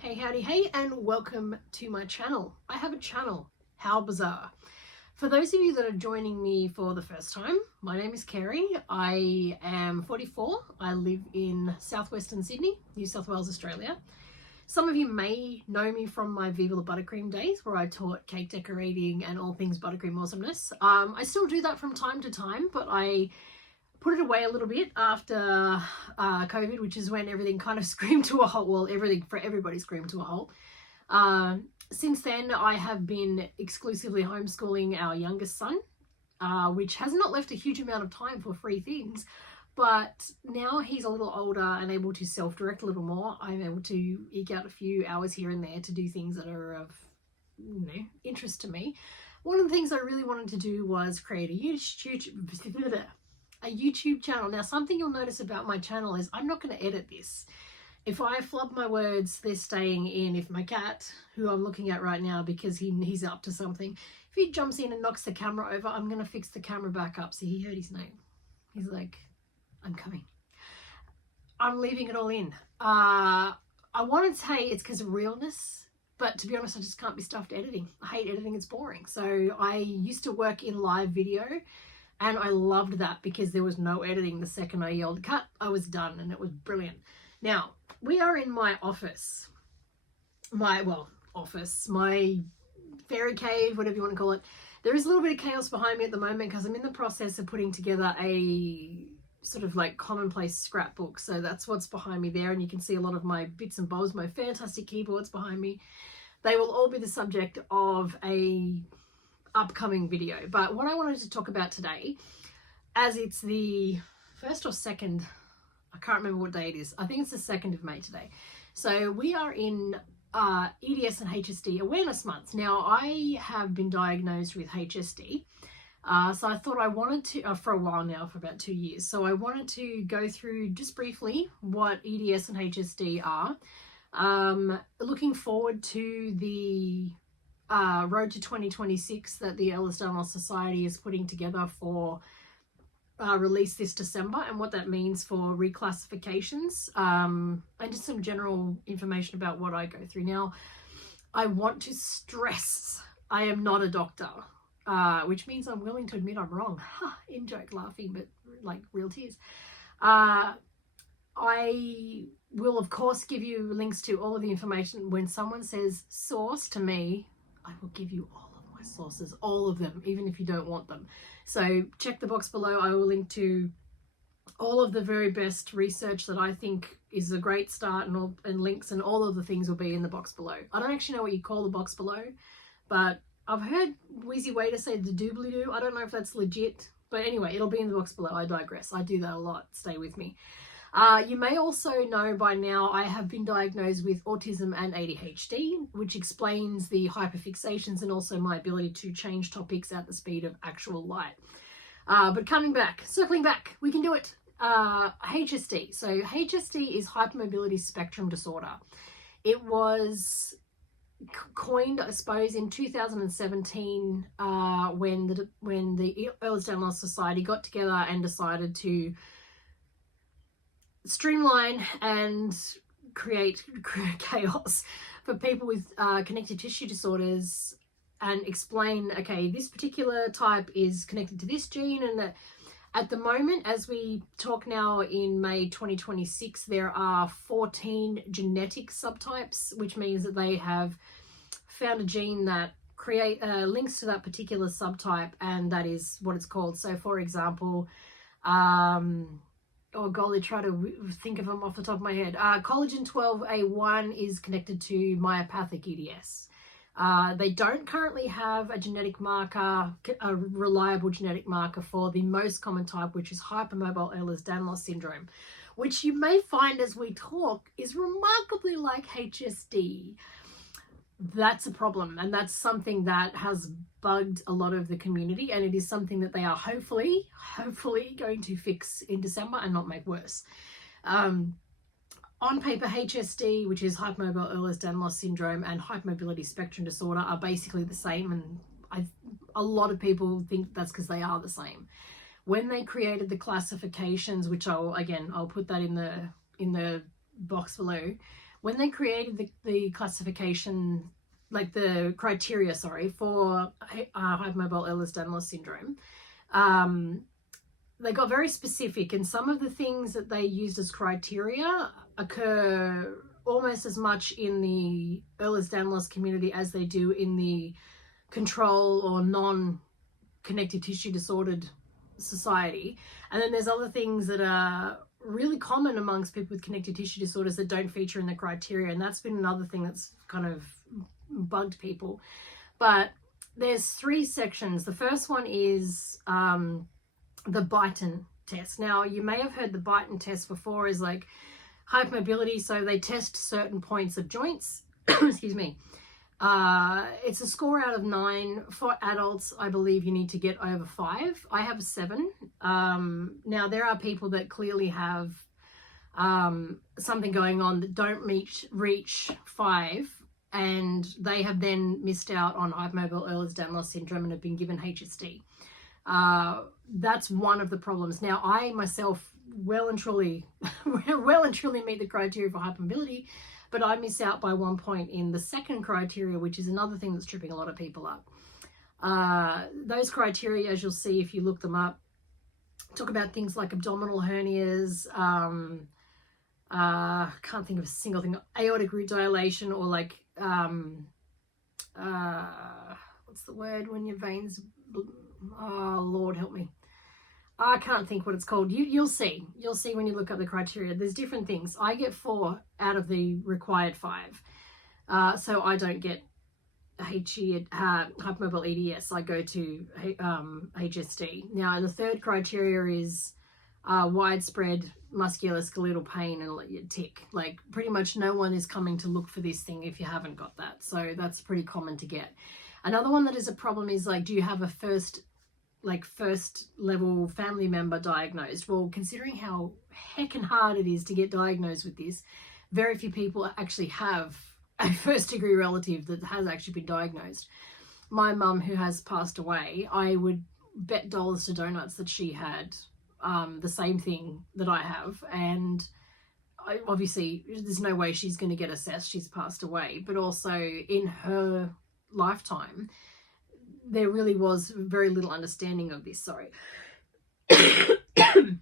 Hey howdy hey, and welcome to my channel. I have a channel. How bizarre. For those of you that are joining me for the first time, my name is Kerry. I am 44. I live in southwestern Sydney, New South Wales, Australia. Some of you may know me from my Viva la Buttercream days where I taught cake decorating and all things buttercream awesomeness. I still do that from time to time, but I put it away a little bit after COVID, which is when everything kind of screamed to a halt. Well, everything for everybody screamed to a halt. Since then, I have been exclusively homeschooling our youngest son, which has not left a huge amount of time for free things. But now he's a little older and able to self-direct a little more. I'm able to eke out a few hours here and there to do things that are of interest to me. One of the things I really wanted to do was create a YouTube channel. Now, something you'll notice about my channel is I'm not going to edit this. If I flub my words, they're staying in. If my cat, who I'm looking at right now because he's up to something, if he jumps in and knocks the camera over, I'm going to fix the camera back up. See, he heard his name. He's like, I'm coming. I'm leaving it all in. I want to say it's because of realness, but to be honest, I just can't be stuffed editing. I hate editing. It's boring. So I used to work in live video, and I loved that because there was no editing. The second I yelled cut, I was done, and it was brilliant. Now, we are in my office. My fairy cave, whatever you want to call it. There is a little bit of chaos behind me at the moment because I'm in the process of putting together a sort of like commonplace scrapbook. So that's what's behind me there, and you can see a lot of my bits and bobs, my fantastic keyboards behind me. They will all be the subject of a upcoming video. But what I wanted to talk about today, as it's the 1st or 2nd, I can't remember what day it is. I think it's the 2nd of May today. So we are in EDS and HSD Awareness month. Now, I have been diagnosed with HSD. So I thought I wanted to, for a while now, for about 2 years. So I wanted to go through just briefly what EDS and HSD are. Looking forward to the Road to 2026 that the Ehlers-Danlos Society is putting together for release this December, and what that means for reclassifications, and just some general information about what I go through. Now, I want to stress I am not a doctor, which means I'm willing to admit I'm wrong. In joke laughing, but like real tears. I will, of course, give you links to all of the information. When someone says source to me, I will give you all of my sources, all of them, even if you don't want them. So check the box below. I will link to all of the very best research that I think is a great start, and links, and all of the things will be in the box below. I don't actually know what you call the box below, but I've heard Wheezy Waiter say the doobly-doo. I don't know if that's legit, but anyway, it'll be in the box below. I digress. I do that a lot. Stay with me. You may also know by now I have been diagnosed with autism and ADHD, which explains the hyperfixations and also my ability to change topics at the speed of actual light. But circling back, we can do it. HSD. So HSD is hypermobility spectrum disorder. It was coined, I suppose, in 2017 when the Ehlers-Danlos Society got together and decided to streamline and create chaos for people with connective tissue disorders, and explain, okay, this particular type is connected to this gene, and that at the moment, as we talk now in May 2026, there are 14 genetic subtypes, which means that they have found a gene that links to that particular subtype, and that is what it's called. So, for example, oh golly, try to think of them off the top of my head. Collagen 12A1 is connected to myopathic EDS. They don't currently have a genetic marker, a reliable genetic marker for the most common type, which is hypermobile Ehlers-Danlos syndrome, which you may find as we talk is remarkably like HSD. That's a problem, and that's something that has bugged a lot of the community, and it is something that they are hopefully going to fix in December and not make worse. On paper, HSD, which is hypermobile Ehlers-Danlos syndrome, and hypermobility spectrum disorder are basically the same, and a lot of people think that's because they are the same. When they created the classifications, which I'll put that in the box below, when they created the classification, like the criteria, sorry, for hypermobile Ehlers-Danlos syndrome, they got very specific, and some of the things that they used as criteria occur almost as much in the Ehlers-Danlos community as they do in the control or non-connective tissue disordered society. And then there's other things that are really common amongst people with connective tissue disorders that don't feature in the criteria, and that's been another thing that's kind of bugged people. But there's 3 sections. The first one is the Beighton test. Now, you may have heard the Beighton test before is like hypermobility, so they test certain points of joints. Excuse me. It's a score out of 9. For adults, I believe you need to get over 5. I have a 7. Now, there are people that clearly have something going on that don't reach 5, and they have then missed out on hypermobile Ehlers-Danlos syndrome and have been given HSD. That's one of the problems. Now, I myself well and truly meet the criteria for hypermobility, but I miss out by 1 point in the second criteria, which is another thing that's tripping a lot of people up. Those criteria, as you'll see if you look them up, talk about things like abdominal hernias, can't think of a single thing, aortic root dilation, or like, what's the word when your veins, oh Lord help me, I can't think what it's called. You'll see when you look up the criteria. There's different things. I get 4 out of the required 5. So I don't get hypermobile EDS. I go to HSD. Now, and the third criteria is widespread musculoskeletal pain and tic. Like, pretty much no one is coming to look for this thing if you haven't got that. So that's pretty common to get. Another one that is a problem is, like, do you have a first level family member diagnosed? Well, considering how heckin' hard it is to get diagnosed with this, very few people actually have a first degree relative that has actually been diagnosed. My mum, who has passed away, I would bet dollars to donuts that she had the same thing that I have, and obviously there's no way she's going to get assessed. She's passed away, but also in her lifetime there really was very little understanding of this. Sorry. It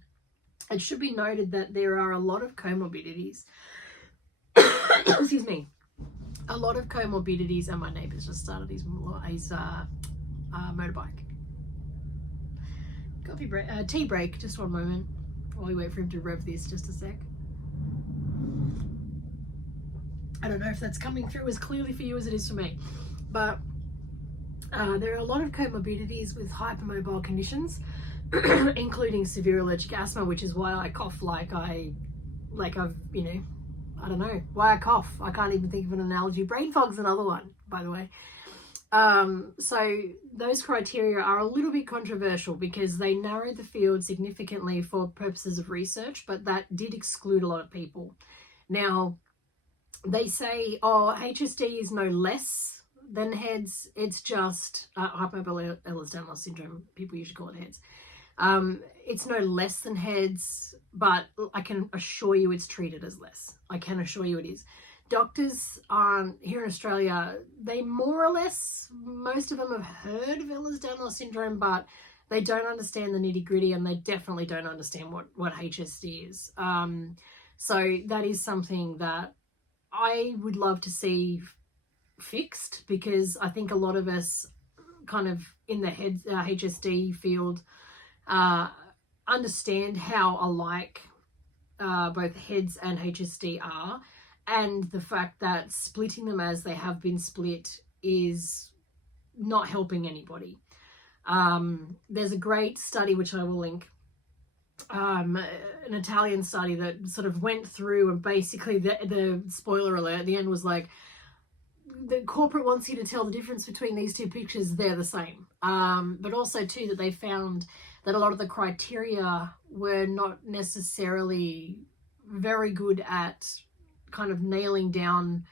should be noted that there are a lot of comorbidities. Excuse me. A lot of comorbidities, and my neighbour's just started his motorbike. Coffee break, tea break, just one moment while we wait for him to rev this, just a sec. I don't know if that's coming through as clearly for you as it is for me, but there are a lot of comorbidities with hypermobile conditions, including severe allergic asthma, which is why I cough like I don't know why I cough. I can't even think of an analogy. Brain fog's another one, by the way. So those criteria are a little bit controversial because they narrowed the field significantly for purposes of research, but that did exclude a lot of people. Now, they say, oh, HSD is no less than HEDS. It's just hypermobile Ehlers-Danlos syndrome. People usually call it HEDS. It's no less than HEDS, but I can assure you it's treated as less. I can assure you it is. Doctors here in Australia, they more or less, most of them have heard of Ehlers-Danlos syndrome, but they don't understand the nitty-gritty, and they definitely don't understand what HSD is. So that is something that I would love to see fixed, because I think a lot of us kind of in the HSD field understand how alike both HEDS and HSD are, and the fact that splitting them as they have been split is not helping anybody. There's a great study which I will link, an Italian study that sort of went through, and basically the spoiler alert at the end was like, the corporate wants you to tell the difference between these two pictures, they're the same. But also too that they found that a lot of the criteria were not necessarily very good at kind of nailing down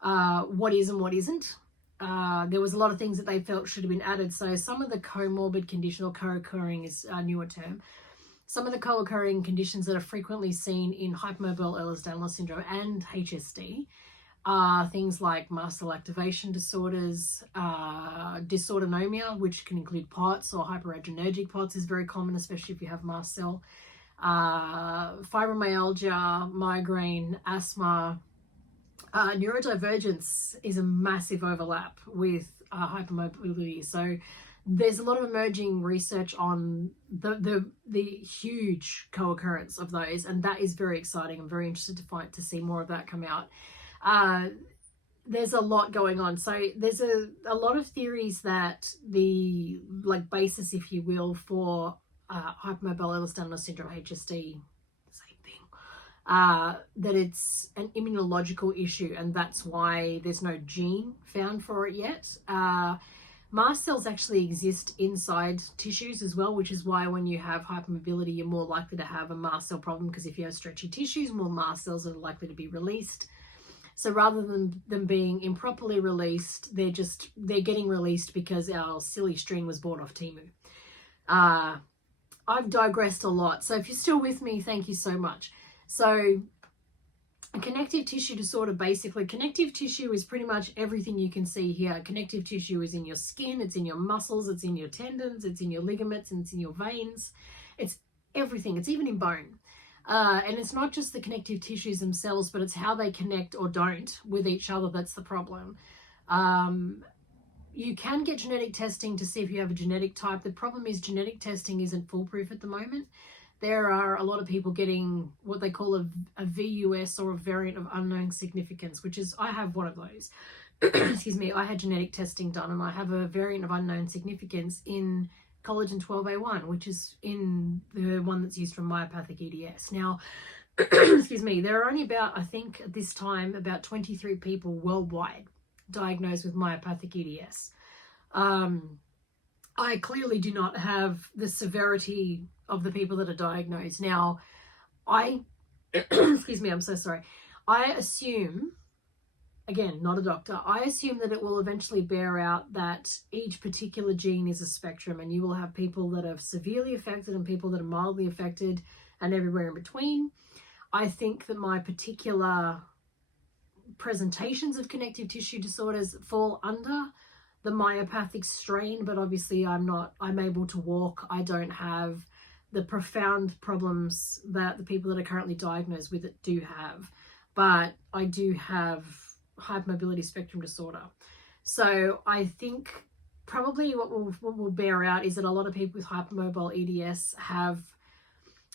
what is and what isn't. There was a lot of things that they felt should have been added. So some of the comorbid condition, or co-occurring is a newer term, Some of the co-occurring conditions that are frequently seen in hypermobile Ehlers-Danlos syndrome and HSD are things like mast cell activation disorders, dysautonomia, which can include POTS or hyperadrenergic POTS is very common, especially if you have mast cell, fibromyalgia, migraine, asthma. Neurodivergence is a massive overlap with hypermobility. So there's a lot of emerging research on the huge co-occurrence of those, and that is very exciting. I'm very interested to see more of that come out. There's a lot going on. So there's a lot of theories that the basis, if you will, for hypermobile Ehlers-Danlos syndrome, HSD, same thing, that it's an immunological issue, and that's why there's no gene found for it yet. Mast cells actually exist inside tissues as well, which is why when you have hypermobility, you're more likely to have a mast cell problem, because if you have stretchy tissues, more mast cells are likely to be released. So rather than them being improperly released, they're getting released because our silly string was bought off Temu. I've digressed a lot. So if you're still with me, thank you so much. So a connective tissue disorder, basically, connective tissue is pretty much everything you can see here. Connective tissue is in your skin, it's in your muscles, it's in your tendons, it's in your ligaments, and it's in your veins. It's everything. It's even in bone. And it's not just the connective tissues themselves, but it's how they connect or don't with each other that's the problem. You can get genetic testing to see if you have a genetic type. The problem is genetic testing isn't foolproof at the moment. There are a lot of people getting what they call a VUS, or a variant of unknown significance, which is, I have one of those. Excuse me, I had genetic testing done, and I have a variant of unknown significance in collagen 12A1, which is in the one that's used for myopathic EDS. Now, excuse me, there are only about, I think at this time, about 23 people worldwide diagnosed with myopathic EDS. I clearly do not have the severity of the people that are diagnosed. Now, excuse me, I'm so sorry. I assume, again, not a doctor, I assume that it will eventually bear out that each particular gene is a spectrum, and you will have people that are severely affected and people that are mildly affected and everywhere in between. I think that my particular presentations of connective tissue disorders fall under the myopathic strain, but obviously I'm able to walk. I don't have the profound problems that the people that are currently diagnosed with it do have, but I do have hypermobility spectrum disorder. So I think probably what will bear out is that a lot of people with hypermobile EDS have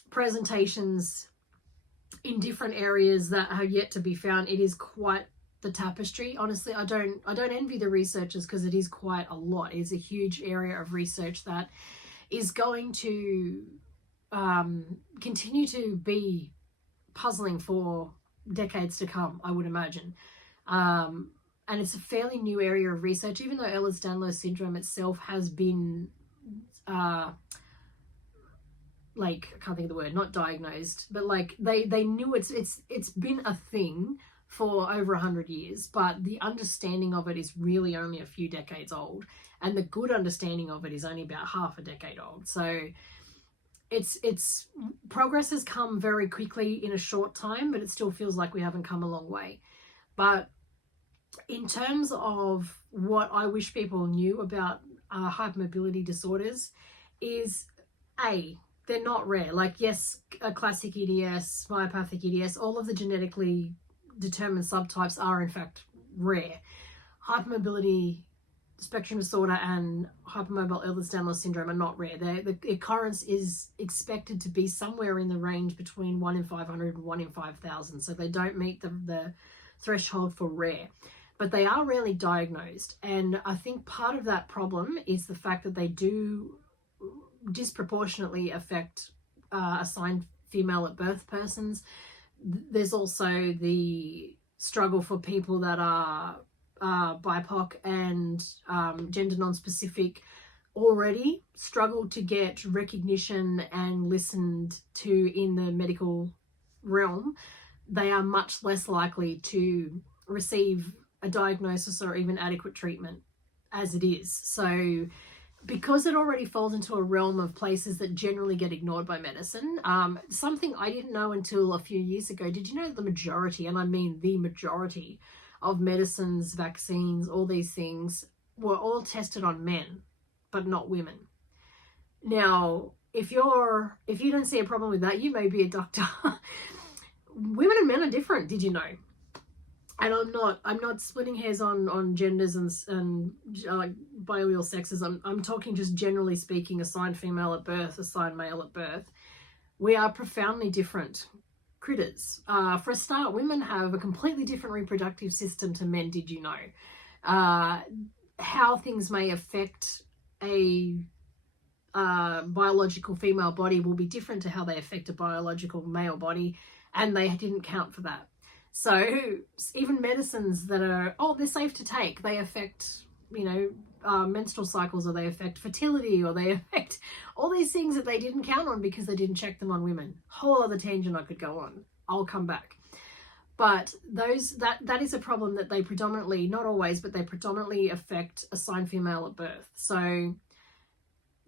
presentations in different areas that have yet to be found. It is quite the tapestry. Honestly, I don't envy the researchers, because it is quite a lot. It is a huge area of research that is going to continue to be puzzling for decades to come, I would imagine. And it's a fairly new area of research, even though Ehlers-Danlos syndrome itself has been I can't think of the word, not diagnosed, but they knew it's been a thing for over 100 years, but the understanding of it is really only a few decades old, and the good understanding of it is only about half a decade old. So it's progress has come very quickly in a short time, but it still feels like we haven't come a long way. But in terms of what I wish people knew about hypermobility disorders is, they're not rare. Yes, a classic EDS, myopathic EDS, all of the genetically determined subtypes are in fact rare. Hypermobility spectrum disorder and hypermobile Ehlers-Danlos syndrome are not rare. The occurrence is expected to be somewhere in the range between 1 in 500 and 1 in 5,000. So they don't meet the threshold for rare, but they are rarely diagnosed. And I think part of that problem is the fact that they do disproportionately affect assigned female at birth persons. There's also the struggle for people that are BIPOC and gender non-specific already struggle to get recognition and listened to in the medical realm. They are much less likely to receive a diagnosis or even adequate treatment as it is. So because it already falls into a realm of places that generally get ignored by medicine. Something I didn't know until a few years ago. Did you know the majority, and I mean the majority, of medicines, vaccines, all these things were all tested on men, but not women? Now, if you don't see a problem with that, you may be a doctor. Women and men are different. Did you know? And I'm not splitting hairs on genders and biological sexes. I'm talking just generally speaking, assigned female at birth, assigned male at birth. We are profoundly different critters. For a start, women have a completely different reproductive system to men. Did you know? How things may affect a biological female body will be different to how they affect a biological male body, and they didn't count for that. So even medicines that are, they're safe to take, they affect, menstrual cycles, or they affect fertility, or they affect all these things that they didn't count on because they didn't check them on women. Whole other tangent I could go on. I'll come back. But that is a problem that they predominantly, not always, but they predominantly affect assigned female at birth. So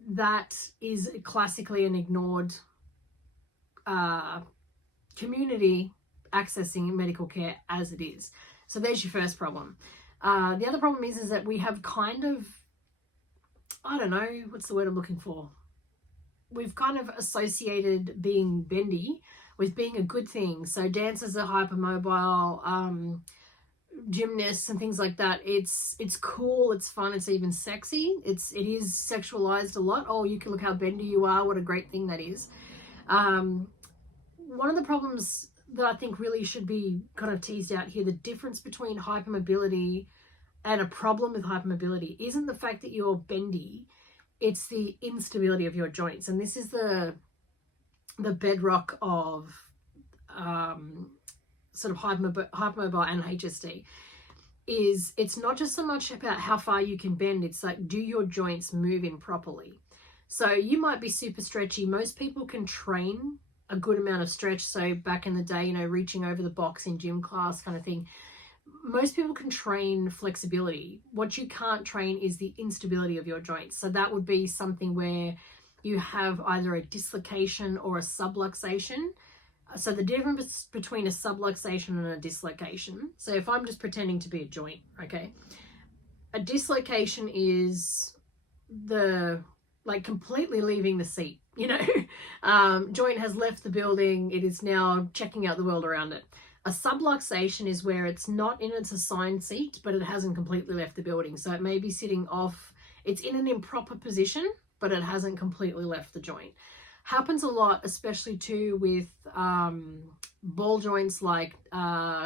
that is classically an ignored community accessing medical care as it is. So there's your first problem. The other problem is that we have kind of, I don't know, what's the word I'm looking for? We've kind of associated being bendy with being a good thing. So dancers are hypermobile, gymnasts and things like that. It's cool, it's fun, it's even sexy. It is sexualized a lot. Oh, you can look how bendy you are. What a great thing that is. One of the problems that I think really should be kind of teased out here, the difference between hypermobility and a problem with hypermobility isn't the fact that you're bendy, it's the instability of your joints. And this is the bedrock of sort of hypermobile and HSD. It's not just so much about how far you can bend, it's like, do your joints move in properly? So you might be super stretchy. Most people can train a good amount of stretch. So back in the day, reaching over the box in gym class kind of thing, most people can train flexibility. What you can't train is the instability of your joints. So that would be something where you have either a dislocation or a subluxation. So the difference between a subluxation and a dislocation. So if I'm just pretending to be a joint, okay? A dislocation is completely leaving the seat, joint has left the building. It is now checking out the world around it. A subluxation is where it's not in its assigned seat, but it hasn't completely left the building. So it may be sitting off, it's in an improper position, but it hasn't completely left the joint. Happens a lot, especially too with ball joints like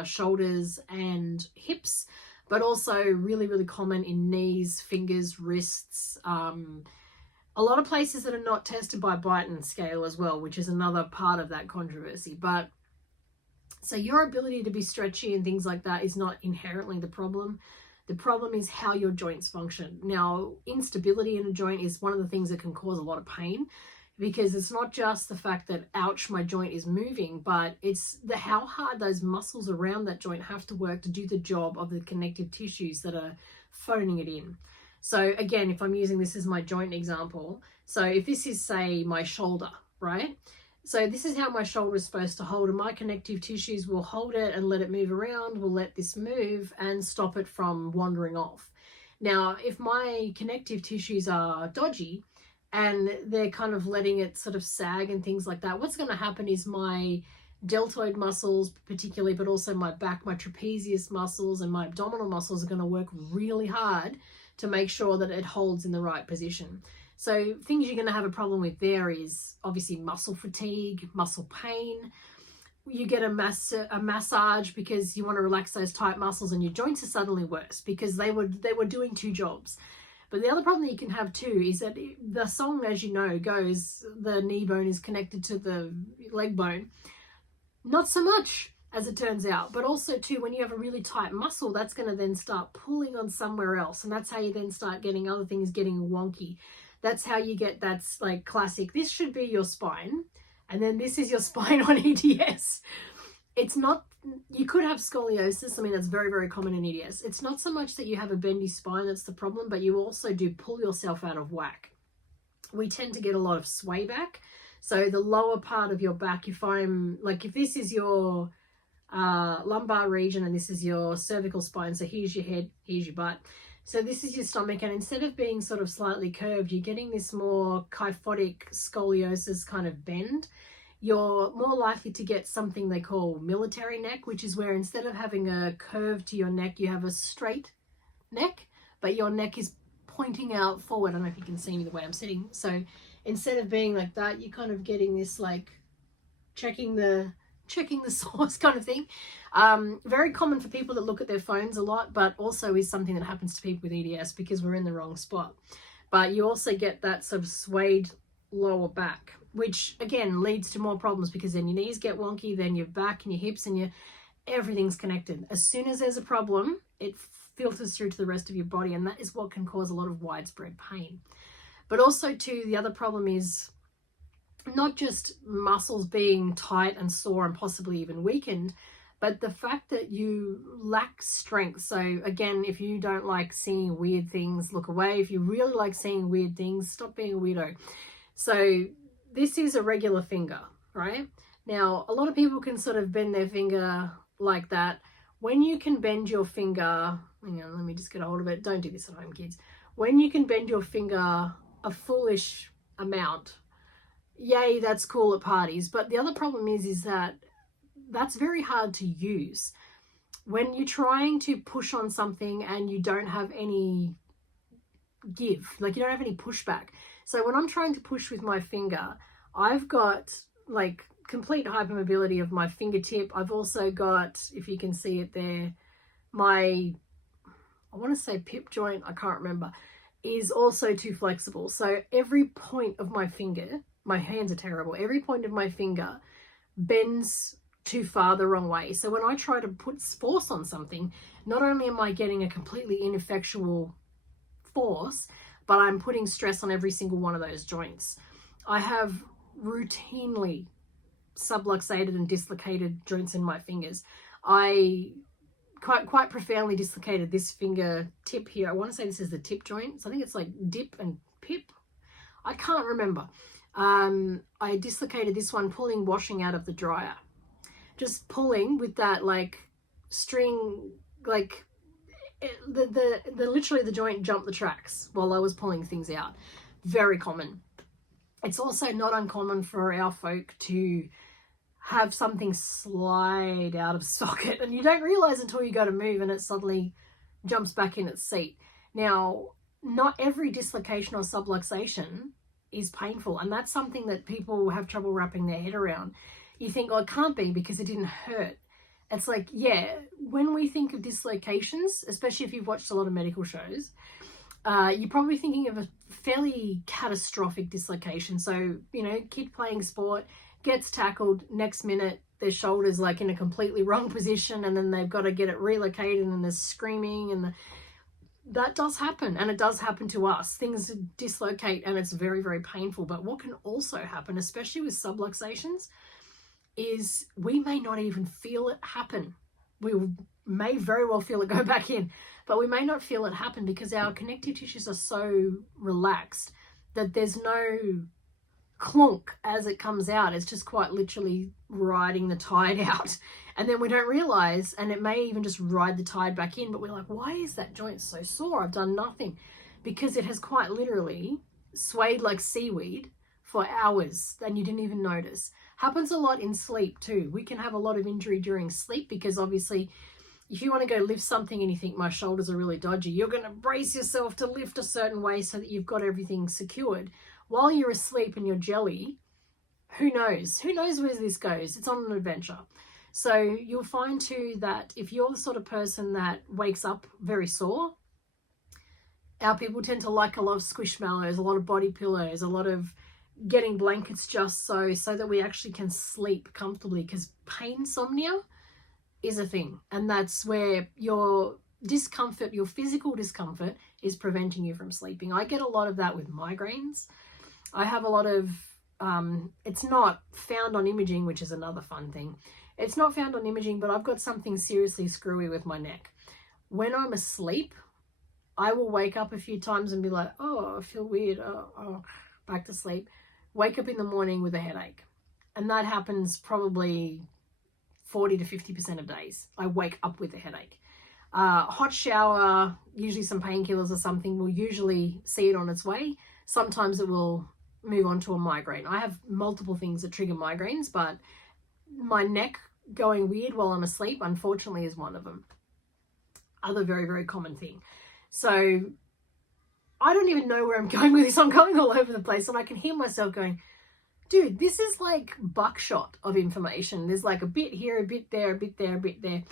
shoulders and hips, but also really, really common in knees, fingers, wrists, a lot of places that are not tested by Brighton scale as well, which is another part of that controversy. But so your ability to be stretchy and things like that is not inherently the problem. The problem is how your joints function. Now, instability in a joint is one of the things that can cause a lot of pain, because it's not just the fact that, ouch, my joint is moving, but it's how hard those muscles around that joint have to work to do the job of the connective tissues that are phoning it in. So again, if I'm using this as my joint example, so if this is, say, my shoulder, right? So this is how my shoulder is supposed to hold, and my connective tissues will hold it and let it move around, will let this move and stop it from wandering off. Now, if my connective tissues are dodgy and they're kind of letting it sort of sag and things like that, what's going to happen is my deltoid muscles particularly, but also my back, my trapezius muscles and my abdominal muscles are going to work really hard to make sure that it holds in the right position. So things you're going to have a problem with there is obviously muscle fatigue, muscle pain. You get a massage because you want to relax those tight muscles, and your joints are suddenly worse because they were doing two jobs. But the other problem that you can have too is that the song, as you know, goes, the knee bone is connected to the leg bone. Not so much, as it turns out, but also too, when you have a really tight muscle, that's going to then start pulling on somewhere else, and that's how you then start getting other things getting wonky. That's how you get, that's like classic, this should be your spine, and then this is your spine on EDS. it's not, you could have scoliosis. I mean, that's very, very common in EDS. It's not so much that you have a bendy spine that's the problem, but you also do pull yourself out of whack. We tend to get a lot of sway back. So the lower part of your back, if this is your lumbar region and this is your cervical spine, so here's your head, here's your butt. So this is your stomach, and instead of being sort of slightly curved, you're getting this more kyphotic scoliosis kind of bend. You're more likely to get something they call military neck, which is where instead of having a curve to your neck, you have a straight neck, but your neck is pointing out forward. I don't know if you can see me the way I'm sitting. So instead of being like that, you're kind of getting this like checking the source kind of thing. Very common for people that look at their phones a lot, but also is something that happens to people with EDS because we're in the wrong spot. But you also get that sort of swayed lower back, which again leads to more problems because then your knees get wonky, then your back and your hips and everything's connected. As soon as there's a problem, it filters through to the rest of your body, and that is what can cause a lot of widespread pain. But also too, the other problem is not just muscles being tight and sore and possibly even weakened, but the fact that you lack strength. So again, if you don't like seeing weird things, look away. If you really like seeing weird things, stop being a weirdo. So this is a regular finger, right? Now, a lot of people can sort of bend their finger like that. When you can bend your finger, hang on, let me just get a hold of it. Don't do this at home, kids. When you can bend your finger a foolish amount, yay, that's cool at parties. But the other problem is that that's very hard to use. When you're trying to push on something and you don't have any give, like you don't have any pushback. So when I'm trying to push with my finger, I've got like complete hypermobility of my fingertip. I've also got, if you can see it there, I want to say pip joint, I can't remember, is also too flexible. So every point of my finger, my hands are terrible, every point of my finger bends too far the wrong way. So when I try to put force on something, not only am I getting a completely ineffectual force, but I'm putting stress on every single one of those joints. I have routinely subluxated and dislocated joints in my fingers. I quite profoundly dislocated this finger tip here. I want to say this is the tip joint. So I think it's like dip and pip. I can't remember. I dislocated this one pulling washing out of the dryer. Just pulling with that like string, like literally the joint jumped the tracks while I was pulling things out. Very common. It's also not uncommon for our folk to have something slide out of socket and you don't realize until you go to move and it suddenly jumps back in its seat. Now, not every dislocation or subluxation is painful, and that's something that people have trouble wrapping their head around. You think, oh, it can't be because it didn't hurt. It's like, yeah, when we think of dislocations, especially if you've watched a lot of medical shows, you're probably thinking of a fairly catastrophic dislocation. So, you know, kid playing sport, gets tackled, next minute their shoulder's like in a completely wrong position and then they've got to get it relocated and there's screaming and that does happen, and it does happen to us. Things dislocate and it's very, very painful. But what can also happen, especially with subluxations, is we may not even feel it happen. We may very well feel it go back in, but we may not feel it happen because our connective tissues are so relaxed that there's no clunk as it comes out. It's just quite literally riding the tide out, and then we don't realize, and it may even just ride the tide back in, but we're like, why is that joint so sore? I've done nothing. Because it has quite literally swayed like seaweed for hours and you didn't even notice. Happens a lot in sleep too. We can have a lot of injury during sleep because obviously if you want to go lift something and you think my shoulders are really dodgy, you're going to brace yourself to lift a certain way so that you've got everything secured. While you're asleep and you're jelly, who knows? Who knows where this goes? It's on an adventure. So you'll find too that if you're the sort of person that wakes up very sore, our people tend to like a lot of squishmallows, a lot of body pillows, a lot of getting blankets just so that we actually can sleep comfortably, because pain insomnia is a thing, and that's where your discomfort, your physical discomfort, is preventing you from sleeping. I get a lot of that with migraines. I have a lot of it's not found on imaging, which is another fun thing. It's not found on imaging, but I've got something seriously screwy with my neck. When I'm asleep, I will wake up a few times and be like, oh, I feel weird. Oh, back to sleep. Wake up in the morning with a headache. And that happens probably 40 to 50% of days. I wake up with a headache. Hot shower, usually some painkillers or something, will usually see it on its way. Sometimes it will move on to a migraine. I have multiple things that trigger migraines, but my neck going weird while I'm asleep, unfortunately, is one of them. Other very, very common thing. So I don't even know where I'm going with this. I'm going all over the place, and I can hear myself going, dude, this is like buckshot of information. There's like a bit here, a bit there, a bit there, a bit there.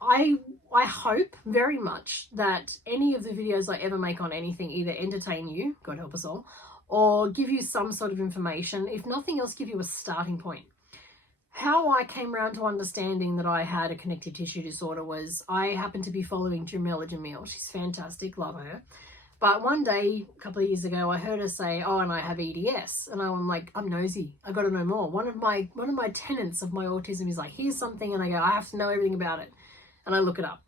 I hope very much that any of the videos I ever make on anything either entertain you, God help us all, or give you some sort of information. If nothing else, give you a starting point. How I came around to understanding that I had a connective tissue disorder was I happened to be following Jamila. She's fantastic, love her. But one day, a couple of years ago, I heard her say, oh, and I have EDS. And I'm like, I'm nosy. I got to know more. One of my tenets of my autism is like, here's something, and I go, I have to know everything about it. And I look it up.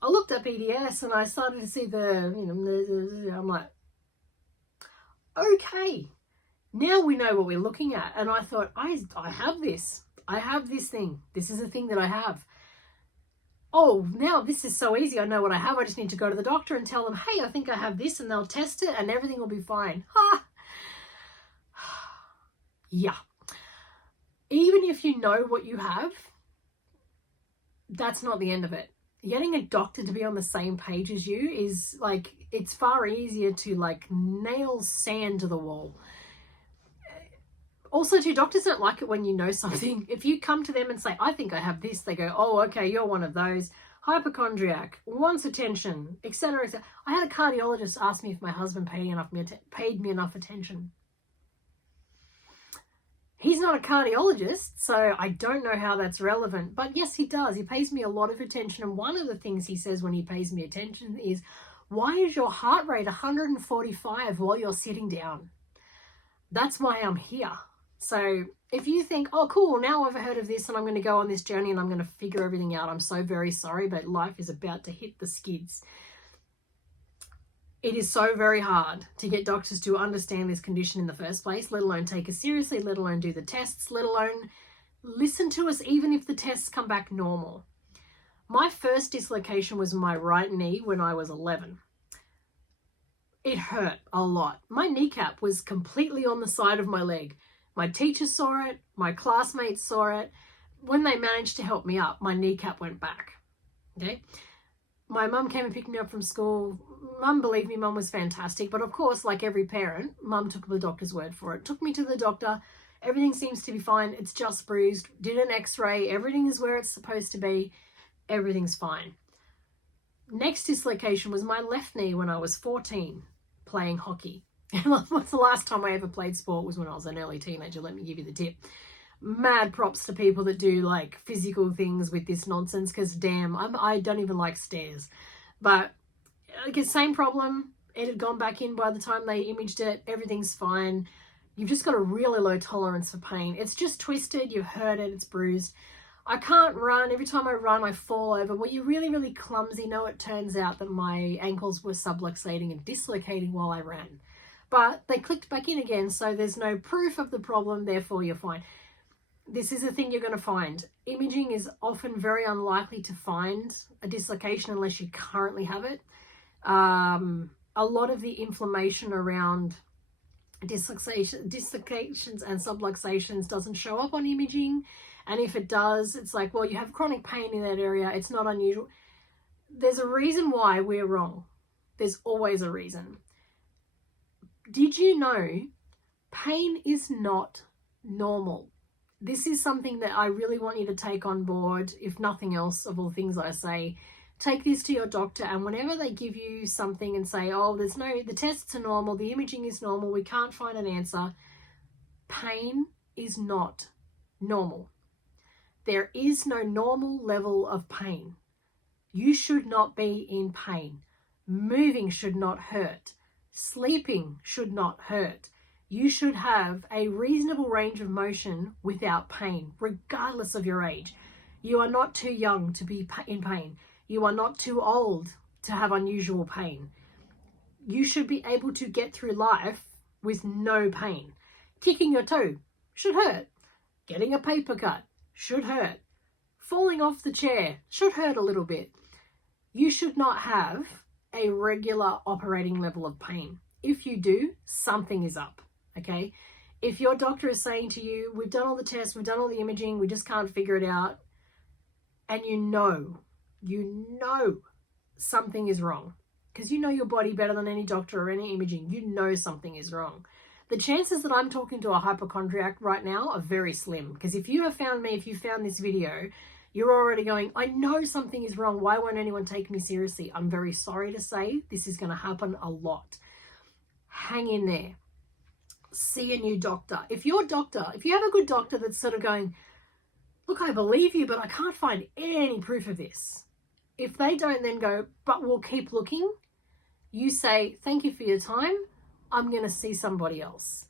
I looked up EDS, and I started to see I'm like, okay, now we know what we're looking at. And I thought, I have this. I have this thing. This is a thing that I have. Oh, now this is so easy. I know what I have. I just need to go to the doctor and tell them, hey, I think I have this, and they'll test it and everything will be fine. Ha! Yeah. Even if you know what you have, that's not the end of it. Getting a doctor to be on the same page as you is like, it's far easier to like nail sand to the wall. Also, too, doctors don't like it when you know something. If you come to them and say, I think I have this, they go, oh, okay, you're one of those. Hypochondriac, wants attention, etc., etc. I had a cardiologist ask me if my husband paid me enough attention. He's not a cardiologist, so I don't know how that's relevant. But yes, he does. He pays me a lot of attention. And one of the things he says when he pays me attention is, why is your heart rate 145 while you're sitting down? That's why I'm here. So if you think, oh, cool, now I've heard of this and I'm going to go on this journey and I'm going to figure everything out, I'm so very sorry, but life is about to hit the skids. It is so very hard to get doctors to understand this condition in the first place, let alone take us seriously, let alone do the tests, let alone listen to us even if the tests come back normal. My first dislocation was my right knee when I was 11. It hurt a lot. My kneecap was completely on the side of my leg. My teacher saw it, my classmates saw it. When they managed to help me up, my kneecap went back. Okay? My mum came and picked me up from school. Mum, believe me, mum was fantastic. But of course, like every parent, mum took the doctor's word for it. Took me to the doctor. Everything seems to be fine. It's just bruised. Did an x-ray. Everything is where it's supposed to be. Everything's fine. Next dislocation was my left knee when I was 14, playing hockey. What's the last time I ever played sport was when I was an early teenager. Let me give you the tip. Mad props to people that do like physical things with this nonsense, because damn, I don't even like stairs. But I guess same problem. It had gone back in by the time they imaged it. Everything's fine. You've just got a really low tolerance for pain. It's just twisted. You hurt it. It's bruised. I can't run. Every time I run, I fall over. Well, you're really, really clumsy. No, it turns out that my ankles were subluxating and dislocating while I ran. But they clicked back in again, so there's no proof of the problem, therefore you're fine. This is a thing you're going to find. Imaging is often very unlikely to find a dislocation unless you currently have it. A lot of the inflammation around dislocations and subluxations doesn't show up on imaging. And if it does, it's like, well, you have chronic pain in that area. It's not unusual. There's a reason why we're wrong. There's always a reason. Did you know pain is not normal? This is something that I really want you to take on board. If nothing else, of all the things I say, take this to your doctor, and whenever they give you something and say, oh, the tests are normal, the imaging is normal, we can't find an answer, pain is not normal. There is no normal level of pain. You should not be in pain. Moving should not hurt. Sleeping should not hurt. you should have a reasonable range of motion without pain, regardless of your age. You are not too young to be in pain. You are not too old to have unusual pain. You should be able to get through life with no pain. Kicking your toe should hurt. Getting a paper cut should hurt. Falling off the chair should hurt a little bit. You should not have a regular operating level of pain. If you do, something is up, okay? If your doctor is saying to you, we've done all the tests, we've done all the imaging, we just can't figure it out, and you know something is wrong, because you know your body better than any doctor or any imaging, you know something is wrong. The chances that I'm talking to a hypochondriac right now are very slim, because if you have found me, if you found this video, you're already going, I know something is wrong. Why won't anyone take me seriously? I'm very sorry to say this is going to happen a lot. Hang in there. See a new doctor. If you have a good doctor that's sort of going, look, I believe you, but I can't find any proof of this. If they don't then go, but we'll keep looking, you say, thank you for your time. I'm going to see somebody else.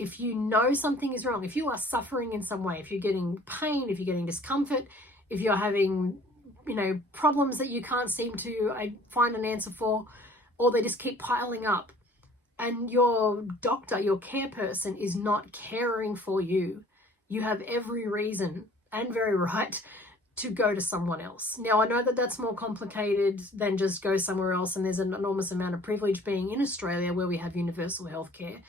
If you know something is wrong, if you are suffering in some way, if you're getting pain, if you're getting discomfort, if you're having, problems that you can't seem to find an answer for, or they just keep piling up, and your doctor, your care person is not caring for you, you have every reason and very right to go to someone else. Now, I know that that's more complicated than just go somewhere else, and there's an enormous amount of privilege being in Australia where we have universal healthcare.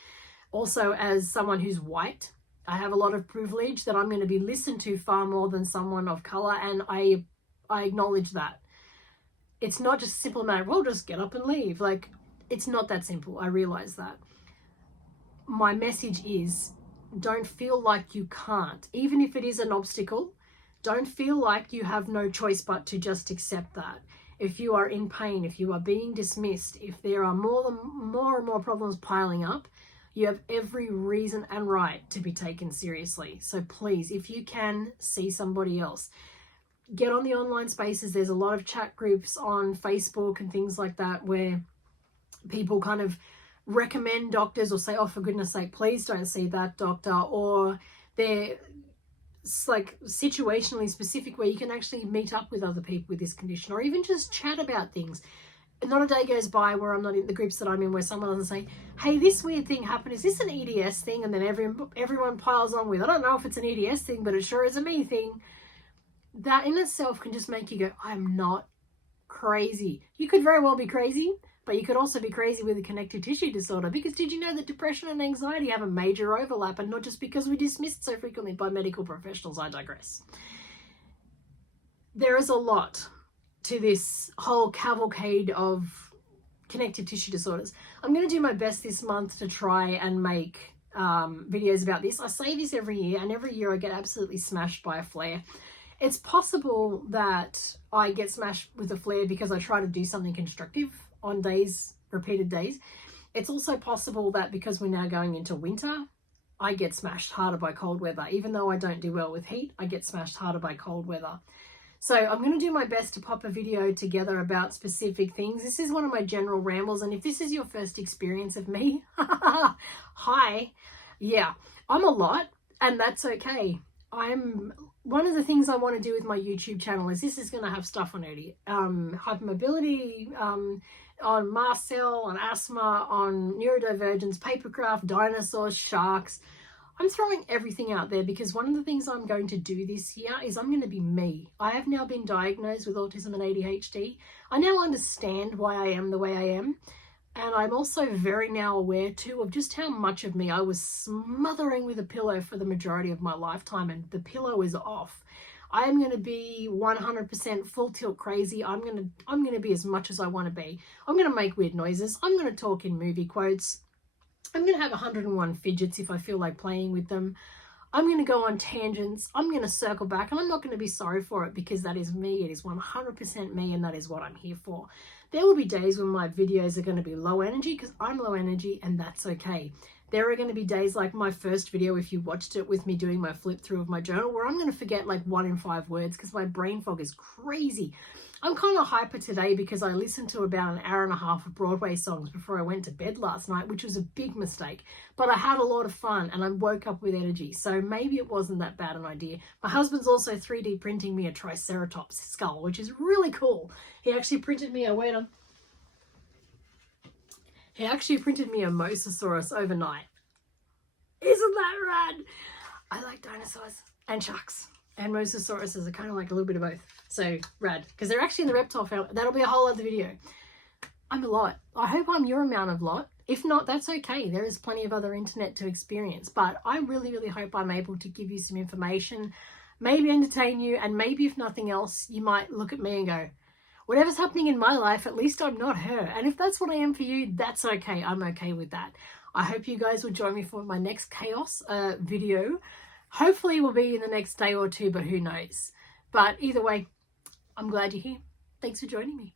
Also, as someone who's white, I have a lot of privilege that I'm going to be listened to far more than someone of color, and I acknowledge that. It's not just a simple matter of, well, just get up and leave. Like, it's not that simple. I realize that. My message is, don't feel like you can't. Even if it is an obstacle, don't feel like you have no choice but to just accept that. If you are in pain, if you are being dismissed, if there are more and more problems piling up, you have every reason and right to be taken seriously. So please, if you can, see somebody else. Get on the online spaces. There's a lot of chat groups on Facebook and things like that where people kind of recommend doctors or say, oh, for goodness sake, please don't see that doctor. Or they're like situationally specific where you can actually meet up with other people with this condition, or even just chat about things. Not a day goes by where I'm not in the groups that I'm in where someone doesn't say, hey, this weird thing happened. Is this an EDS thing? And then everyone piles on with, I don't know if it's an EDS thing, but it sure is a me thing. That in itself can just make you go, I'm not crazy. You could very well be crazy, but you could also be crazy with a connective tissue disorder. Because did you know that depression and anxiety have a major overlap, and not just because we're dismissed so frequently by medical professionals? I digress. There is a lot to this whole cavalcade of connective tissue disorders. I'm going to do my best this month to try and make videos about this. I say this every year, and every year I get absolutely smashed by a flare. It's possible that I get smashed with a flare because I try to do something constructive on repeated days. It's also possible that because we're now going into winter, I get smashed harder by cold weather. Even though I don't do well with heat, I get smashed harder by cold weather. So I'm going to do my best to pop a video together about specific things. This is one of my general rambles, and if this is your first experience of me, hi. Yeah, I'm a lot, and that's okay. One of the things I want to do with my YouTube channel is this is going to have stuff on hypermobility, on mast cell, on asthma, on neurodivergence, papercraft, dinosaurs, sharks. I'm throwing everything out there because one of the things I'm going to do this year is I'm going to be me. I have now been diagnosed with autism and ADHD. I now understand why I am the way I am. And I'm also very now aware too of just how much of me I was smothering with a pillow for the majority of my lifetime, and the pillow is off. I am going to be 100% full tilt crazy. I'm going to be as much as I want to be. I'm going to make weird noises. I'm going to talk in movie quotes. I'm going to have 101 fidgets if I feel like playing with them. I'm going to go on tangents. I'm going to circle back, and I'm not going to be sorry for it because that is me. It is 100% me, and that is what I'm here for. There will be days when my videos are going to be low energy because I'm low energy, and that's okay. There are going to be days like my first video, if you watched it with me doing my flip through of my journal, where I'm going to forget like 1 in 5 words because my brain fog is crazy. I'm kind of hyper today because I listened to about an hour and a half of Broadway songs before I went to bed last night, which was a big mistake. But I had a lot of fun and I woke up with energy. So maybe it wasn't that bad an idea. My husband's also 3D printing me a Triceratops skull, which is really cool. He actually printed me a Mosasaurus overnight. Isn't that rad? I like dinosaurs and sharks. And Mosasauruses are kind of like a little bit of both. So rad. Because they're actually in the reptile family. That'll be a whole other video. I'm a lot. I hope I'm your amount of lot. If not, that's okay. There is plenty of other internet to experience. But I really, really hope I'm able to give you some information, maybe entertain you, and maybe if nothing else, you might look at me and go, whatever's happening in my life, at least I'm not her. And if that's what I am for you, that's okay. I'm okay with that. I hope you guys will join me for my next chaos video. Hopefully it will be in the next day or two, but who knows. But either way, I'm glad you're here. Thanks for joining me.